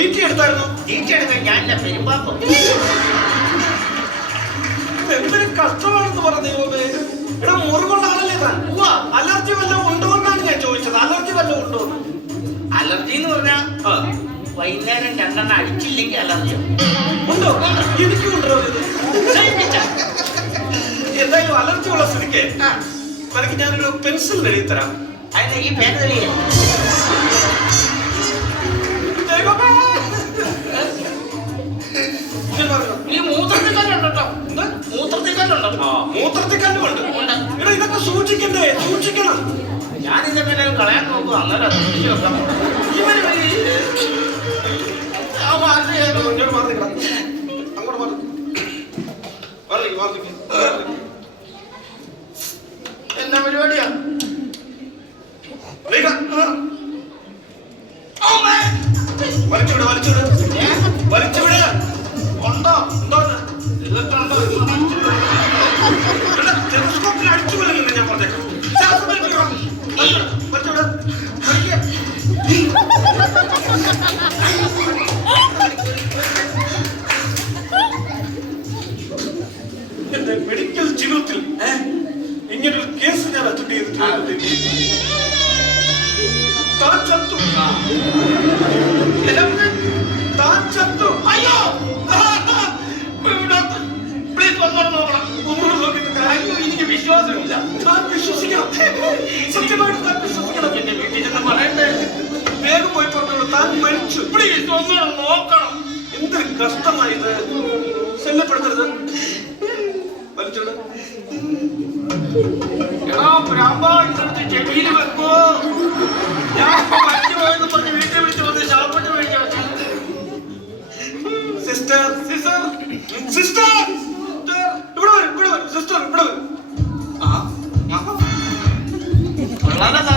ടീറ്റി എടുത്തായിരുന്നു. ടീറ്റി എടുക്കാൻ ഞാൻ പെരുമ്പാപ്പം. എന്തൊരു കഷ്ടമാണെന്ന് പറഞ്ഞു. ഇവിടെ മുറിവുള്ള ആളല്ലേ താൻ? അലർജി വല്ലതും ഉണ്ടോ എന്നാണ് ഞാൻ ചോദിച്ചത്. അലർജി വല്ലതും ഉണ്ടോ? അലർജി എന്ന് പറഞ്ഞാ വൈകുന്നേരം 2 എണ്ണം അടിച്ചില്ലെങ്കിൽ അലർജി ഉണ്ടോ? എനിക്കും ഉണ്ടോ? എന്തായാലും അലർജി ഉള്ള സ്ഥിതിക്ക് എനിക്ക് ഞാനൊരു പെൻസിൽ എഴുതി തരാം. അതിന് ഈ പേര് തെളിയ ഈ മൂത്രത്തിക്കല്ലുണ്ടോ? മൂത്രത്തിക്കല്ലുണ്ട്. ഇവിടെ ഇതൊക്കെ സൂക്ഷിക്കണ്ടേ? സൂക്ഷിക്കണം. ഞാൻ ഇതൊക്കെ കളയാൻ നോക്കും. അന്നേരം എന്നാ പരിപാടിയാ? വലിച്ചുവിട്. ഉണ്ടോ? ടെലിസ്കോപ്പിൽ അടിച്ചു കൊല്ലുന്നുണ്ട് ഞാൻ പറഞ്ഞേക്കാം. എന്റെ മെഡിക്കൽ ജീവിതത്തിൽ ഇങ്ങനൊരു കേസ് ഞാൻ അറ്റൻഡ് ചെയ്തിട്ടുണ്ട്. താൻ ചത്തു. താൻ ചത്തു. അയ്യോ എനിക്ക് വിശ്വാസമില്ല. താൻ വിശ്വസിക്കണം. സത്യമായിട്ട് താൻ വിശ്വസിക്കണം. എന്റെ വീട്ടിൽ ചെന്ന് പറയണ്ടേ? വേഗം പോയി പറഞ്ഞോളൂ. താൻ മരിച്ചു. പ്ലീസ് ഒന്ന് നോക്കണം. എന്തൊരു കഷ്ടമായത്. ശല്യപ്പെടുത്തരുത്. വലിച്ചോട്. ചെവിയിൽ വെക്കോ? ഞാൻ മരിച്ചു പോയെന്ന് പറഞ്ഞ് വീട്ടിൽ വിളിച്ച് വന്ന് ശാപപ്പെട്ട് മേടിച്ചു. Sister sister sister